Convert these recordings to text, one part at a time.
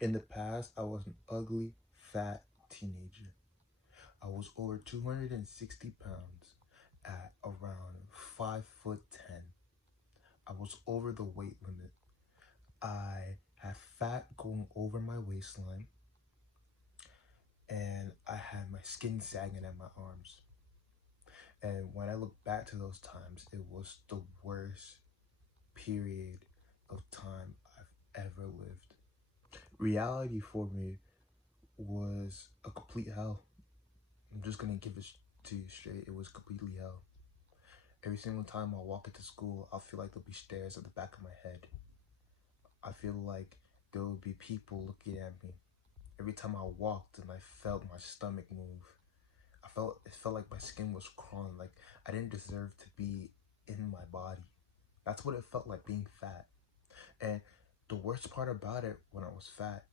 In the past, I was an ugly, fat teenager. I was over 260 pounds at around 5 foot 10. I was over the weight limit. I had fat going over my waistline, and I had my skin sagging at my arms. And when I look back to those times, it was the worst period of time I've ever lived. Reality for me was a complete hell. I'm just gonna give it to you straight. It was completely hell. Every single time I walk into school, I feel like there'll be stairs at the back of my head. I feel like there would be people looking at me. Every time I walked and I felt my stomach move, it felt like my skin was crawling, like I didn't deserve to be in my body. That's what it felt like being fat. And the worst part about it when I was fat,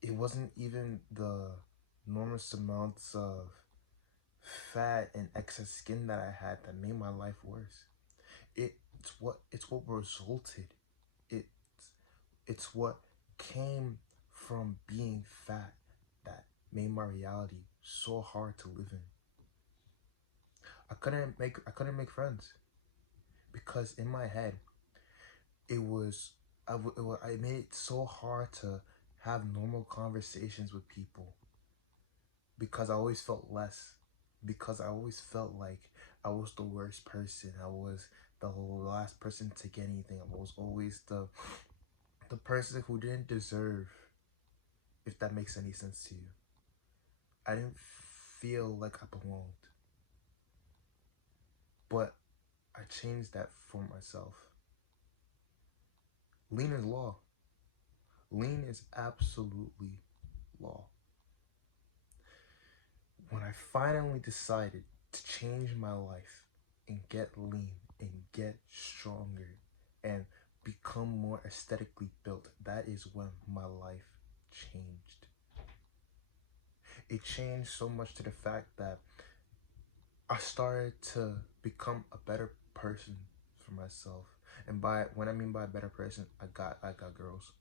it wasn't even the enormous amounts of fat and excess skin that I had that made my life worse. It's what resulted. It's it's what came from being fat that made my reality so hard to live in. I couldn't make friends because in my head it was I made it so hard to have normal conversations with people because I always felt less, because I always felt like I was the worst person. I was the last person to get anything. I was always the person who didn't deserve, if that makes any sense to you. I didn't feel like I belonged. But I changed that for myself. Lean is law. Lean is absolutely law. When I finally decided to change my life and get lean and get stronger and become more aesthetically built, that is when my life changed. It changed so much to the fact that I started to become a better person for myself. And by when I mean by a better person, I got girls.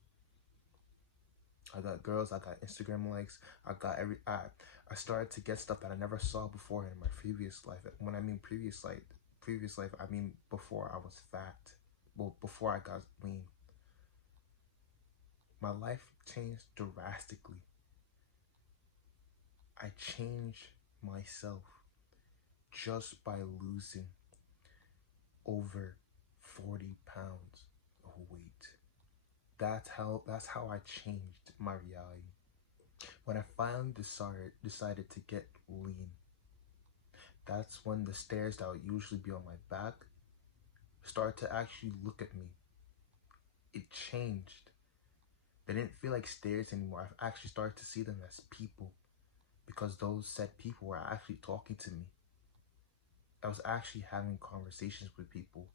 I got Instagram likes, I started to get stuff that I never saw before in my previous life. When I mean previous life, I mean before I was fat. Well, before I got lean. My life changed drastically. I changed myself just by losing over 40 pounds of weight. That's how I changed my reality. When I finally decided to get lean, that's when the stairs that would usually be on my back started to actually look at me. It changed. They didn't feel like stairs anymore. I actually started to see them as people because those said people were actually talking to me. I was actually having conversations with people.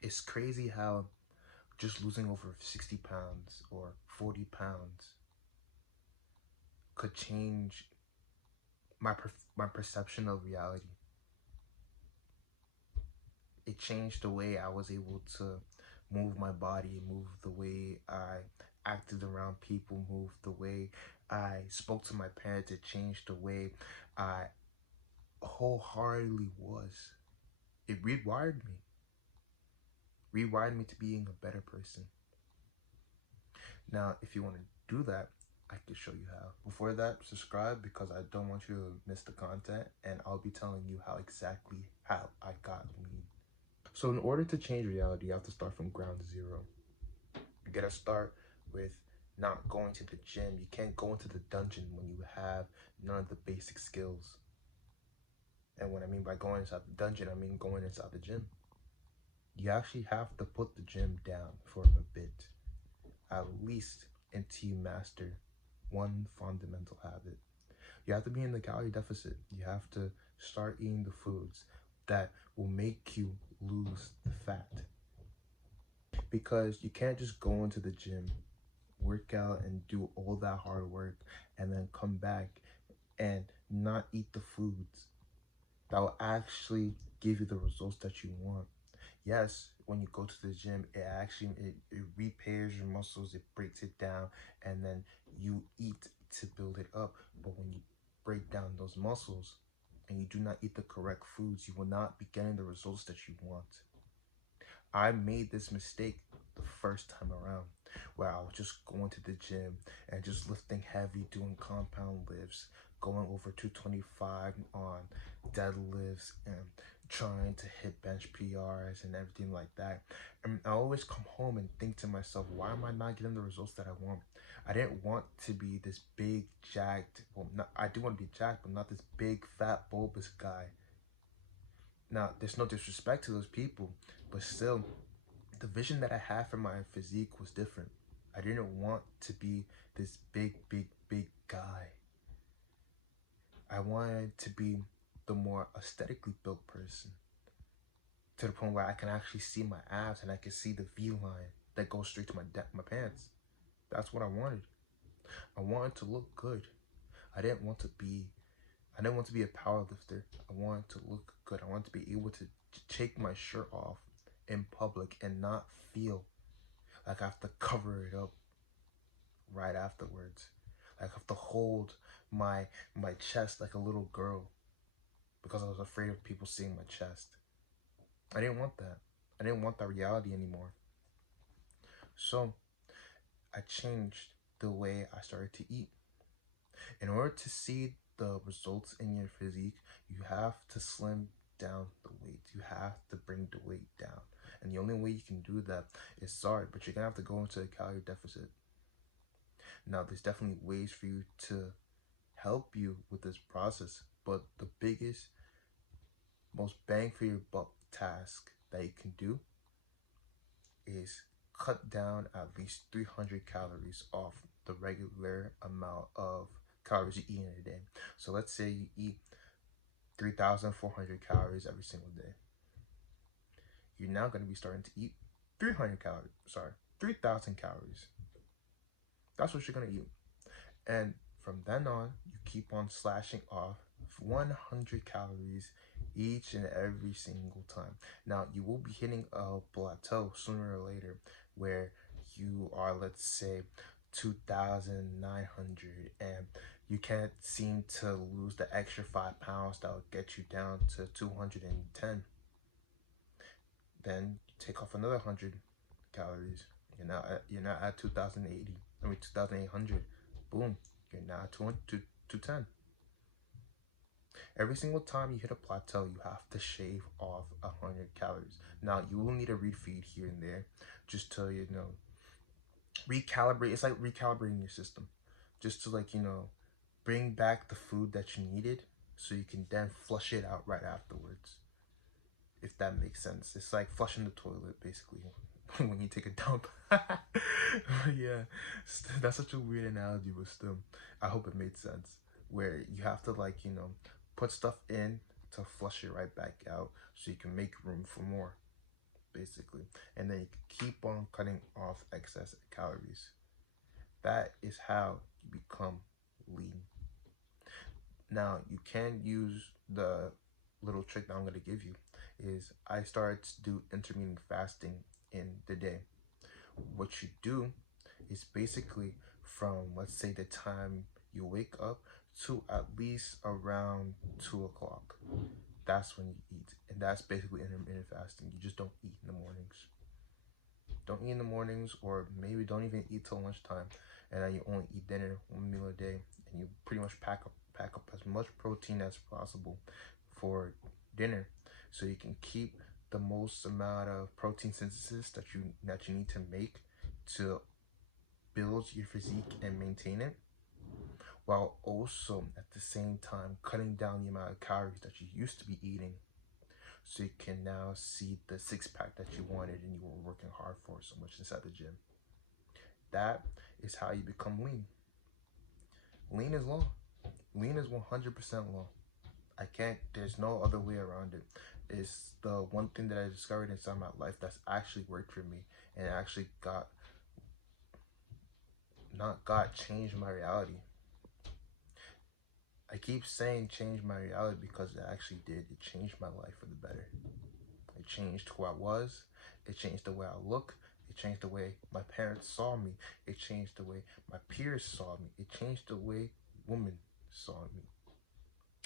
It's crazy how just losing over 60 pounds or 40 pounds could change my perception of reality. It changed the way I was able to move my body, move the way I acted around people, move the way I spoke to my parents. It changed the way I wholeheartedly was. It rewired me to being a better person. Now, if you want to do that, I can show you how. Before that, subscribe because I don't want you to miss the content, and I'll be telling you how I got lean. So in order to change reality, you have to start from ground zero. You gotta start with not going to the gym. You can't go into the dungeon when you have none of the basic skills. And what I mean by going inside the dungeon, I mean going inside the gym. You actually have to put the gym down for a bit, at least until you master one fundamental habit. You have to be in the calorie deficit. You have to start eating the foods that will make you lose the fat. Because you can't just go into the gym, work out, and do all that hard work, and then come back and not eat the foods that will actually give you the results that you want. Yes, when you go to the gym, it repairs your muscles, it breaks it down, and then you eat to build it up. But when you break down those muscles and you do not eat the correct foods, you will not be getting the results that you want. I made this mistake the first time around, where I was just going to the gym and just lifting heavy, doing compound lifts, going over 225 on deadlifts, and trying to hit bench PRs and everything like that. And I always come home and think to myself, why am I not getting the results that I want? I didn't want to be this big, jacked, well, not, I do want to be jacked, but not this big, fat, bulbous guy. Now, there's no disrespect to those people, but still, the vision that I had for my physique was different. I didn't want to be this big, big, big guy. I wanted to be the more aesthetically built person, to the point where I can actually see my abs and I can see the V line that goes straight to my pants. That's what I wanted. I wanted to look good. I didn't want to be I didn't want to be a powerlifter. I wanted to look good. I wanted to be able to take my shirt off in public and not feel like I have to cover it up right afterwards. Like I have to hold my chest like a little girl because I was afraid of people seeing my chest. I didn't want that. I didn't want that reality anymore. So I changed the way I started to eat. In order to see the results in your physique, you have to slim down the weight. You have to bring the weight down. And the only way you can do that is, sorry, but you're going to have to go into a calorie deficit. Now, there's definitely ways for you to help you with this process, but the biggest, most bang for your buck task that you can do is cut down at least 300 calories off the regular amount of calories you eat in a day. So let's say you eat 3,400 calories every single day. You're now going to be starting to eat 3,000 calories. That's what you're going to eat. And from then on, you keep on slashing off 100 calories each and every single time. Now, you will be hitting a plateau sooner or later where you are, let's say, 2,900, and you can't seem to lose the extra 5 pounds that will get you down to 210. Then you take off another 100 calories. You're now at 2,080. 2,800. Boom. You're now at 210. Every single time you hit a plateau, you have to shave off 100 calories. Now, you will need a refeed here and there just to, recalibrate. It's like recalibrating your system just to, bring back the food that you needed so you can then flush it out right afterwards. If that makes sense. It's like flushing the toilet, basically, when you take a dump. Yeah, that's such a weird analogy, but still, I hope it made sense. Where you have to, put stuff in to flush it right back out so you can make room for more, basically. And then you can keep on cutting off excess calories. That is how you become lean. Now, you can use the little trick that I'm going to give you. Is I started to do intermittent fasting in the day. What you do is basically from, let's say, the time you wake up to at least around 2 o'clock. That's when you eat. And that's basically intermittent fasting. You just don't eat in the mornings. Don't eat in the mornings, or maybe don't even eat till lunchtime. And then you only eat dinner, one meal a day. And you pretty much pack up as much protein as possible for dinner, so you can keep the most amount of protein synthesis that you need to make to build your physique and maintain it, while also at the same time cutting down the amount of calories that you used to be eating, so you can now see the six-pack that you wanted and you were working hard for so much inside the gym. That is how you become lean. Lean is law. Lean is 100% law. There's no other way around it. It's the one thing that I discovered inside my life that's actually worked for me, and actually changed my reality. I keep saying change my reality because it actually did. It changed my life for the better. It changed who I was. It changed the way I look. It changed the way my parents saw me. It changed the way my peers saw me. It changed the way women saw me.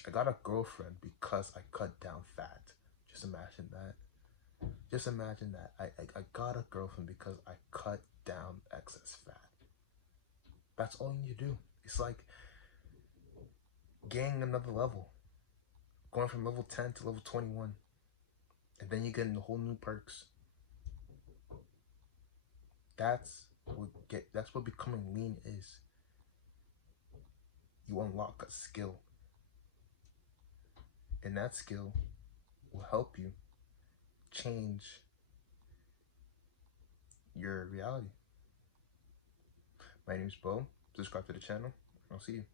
I got a girlfriend because I cut down fat. Just imagine that. Just imagine that. I got a girlfriend because I cut down excess fat. That's all you need to do. It's like gaining another level. Going from level 10 to level 21. And then you get into whole new perks. That's what becoming lean is. You unlock a skill. And that skill will help you change your reality. My name is Bo. Subscribe to the channel. I'll see you.